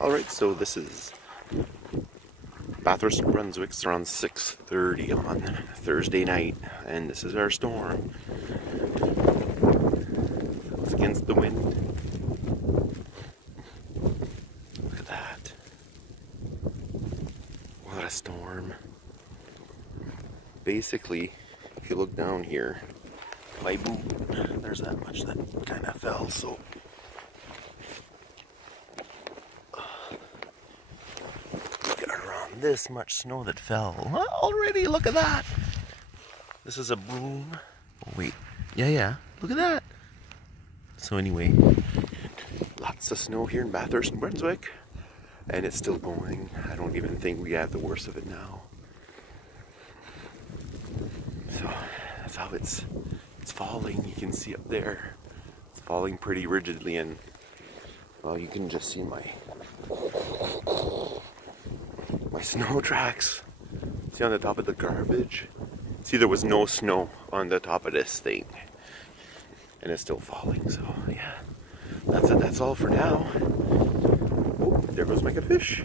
Alright, so this is Bathurst, Brunswick. It's around 6:30 on Thursday night, and this is our storm. It's against the wind. Look at that. What a storm. Basically, if you look down here, my boot, there's that much that kind of fell, so this much snow that fell already. Look at that. This is a boom. Oh, wait, yeah, look at that. So anyway, lots of snow here in Bathurst, Brunswick, and it's still going. I don't even think we have the worst of it now. So that's how it's falling. You can see up there, it's falling pretty rigidly, and well, you can just see my snow tracks. See on the top of the garbage? See, there was no snow on the top of this thing, and it's still falling. So yeah, that's it. That's all for now. Oh, there goes my good fish.